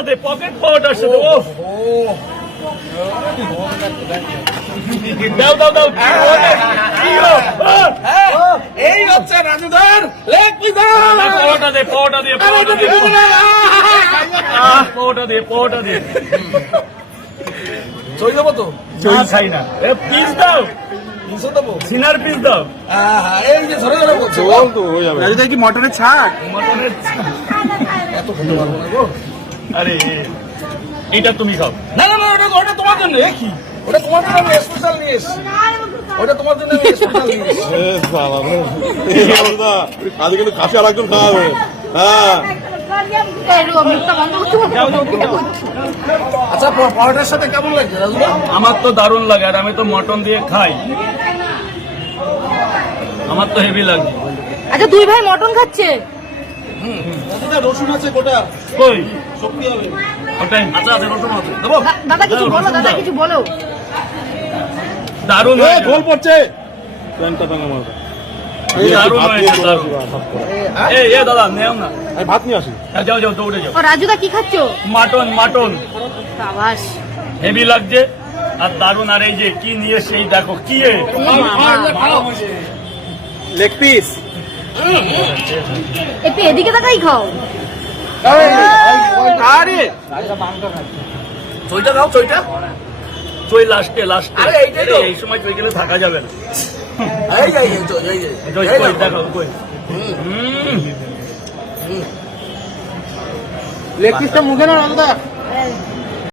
সাথে, পকেট পাওয়াটার সাথে। ও দাও দাও দাও, এই হচ্ছে রাজুদার লেগ পিস। পাওয়াটা দে, পাওয়াটা দিয়ে, পাওয়াটা দিয়ে, পাওয়াটা দিয়ে, পাওয়াটা দিয়ে। চলে যাবো তো, চই খাই না, পিস দাও, পিসও দেবো। সিনার পিস দাও। এই যে ধরে ধরে বলছো রাজুদা কি মটনের ছাক? মটনের এত খেতে পারবো না গো। আরে এটা তুমি খাও। না না না, ওটা তোমার জন্য। কি ওটা তোমার জন্য আমি স্পেশাল নিয়ে এসেছি। ওটা তোমার জন্য আমি স্পেশাল নিয়ে এসেছি। আজ কিন্তু খাসি আর একজন খাওয়াবে। হ্যাঁ আচ্ছা, পরোটার সাথে কেমন লাগছে রাজুদা? আমার তো দারুণ লাগে, আর আমি তো মটন দিয়ে খাই, আমার তো হেভি লাগছে। আচ্ছা, দুই ভাই মটন খাচ্ছে। রসুন আছে গোটা, কই শক্তি হবে। ওটাই আচ্ছা আচ্ছা, রসুন আছে দেবো। দাদা কিছু বলো, দাদা কিছু বলো। দারুণ এ, হয়েছে, গোল পড়ছে প্যান্টটা টাঙা মারবে। দারুণ হয়েছে, দারুণ। এ দাদা নেও না, আমি ভাত নিয়ে আসি। হ্যাঁ, যাও যাও, দৌড়ে যাও। ও রাজুদা কি খাচ্ছো? মাটন, মাটন সাবাস। হেভি লাগছে আর দারুণ। আর এই যে কি নিয়ে সেই দেখো, কি লেগ পিস। একটু এদিকে তাকাই খাও। আরে চইটা দাও, চইটা। চই লাস্টে, লাস্টে। আরে এইটাই তো। এই সময় চই গেলে থাকা যাবে না। এই যে, এই যে, এই যে। চই এই কই, দেখো। দেখো কই। লেগ পিসটা মুখে না রাজুদা।